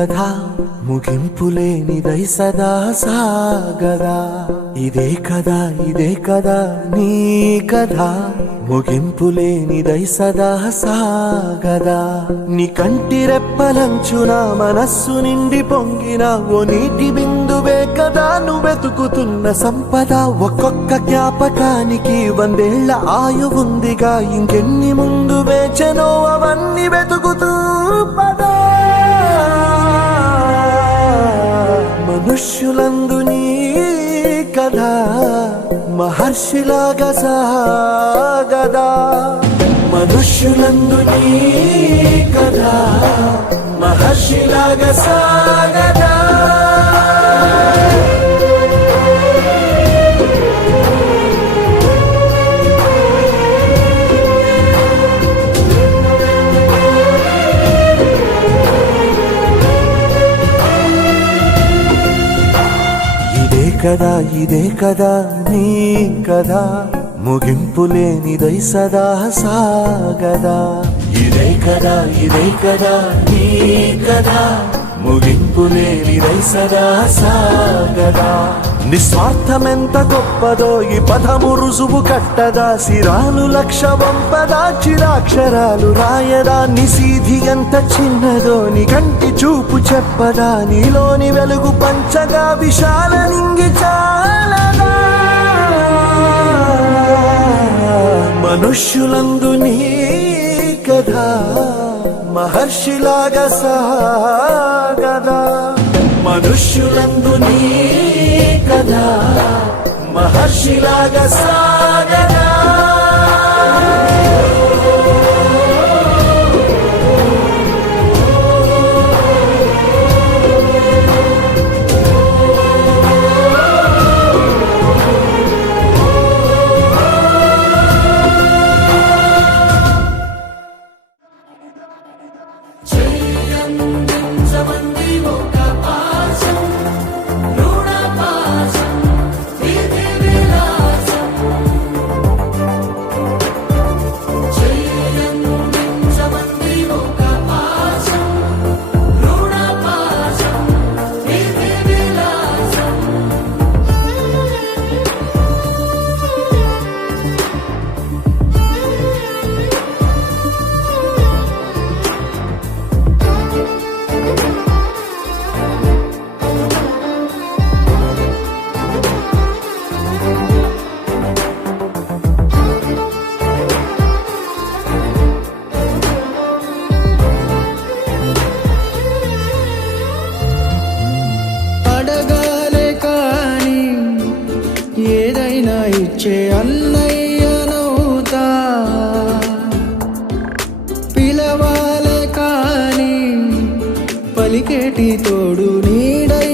కథ ముగింపులేనిదై సదా సాగదా. ఇదే కదా నీ కథ ముగింపులేనిదై సదా సాగదా. నీ కంటి రెప్పలంచున మనస్సు నిండి పొంగిన ఓ నీటి బిందువే కదా నువ్వెతుకుతున్న సంపద. ఒక్కొక్క జ్ఞాపకానికి 100 ఏళ్ల ఆయువుందిగా, ఇంకెన్ని ముందు వేచనో అవన్నీ వెతుకుతూ పదా. మనుష్యులందు నీ కథ మహర్షిలాగా సాగదా. మనుష్యులందు నీ కథ మహర్షిలాగా సాగదా. ఇదే కదా నీ కదా ముగింపులేనిదై సదా సాగదా. ఇదే కదా నీ కదా ముగింపులేనిదై సదా సాగదా. నిస్వార్థమెంత గొప్పదో ఈ పదము రుజువు కట్టదా. సిరాలు 1,00,000 వంపదా, చిరాక్షరాలు రాయదా. నిశీధి ఎంత చిన్నదో నీ కంటి చూపు చెప్పదా. నీలోని వెలుగు పంచగా విశాల నింగి చాలదా. మనుష్యులందు నీ కథ మహర్షిలాగా సాగదా. మనుష్యులందు నీ కథ మహర్షిలాగా సాగదా. ఏదైనా ఇచ్చే అన్నయ్యనవుతా. పిలవాలే కాని పలికేటి తోడు నీడై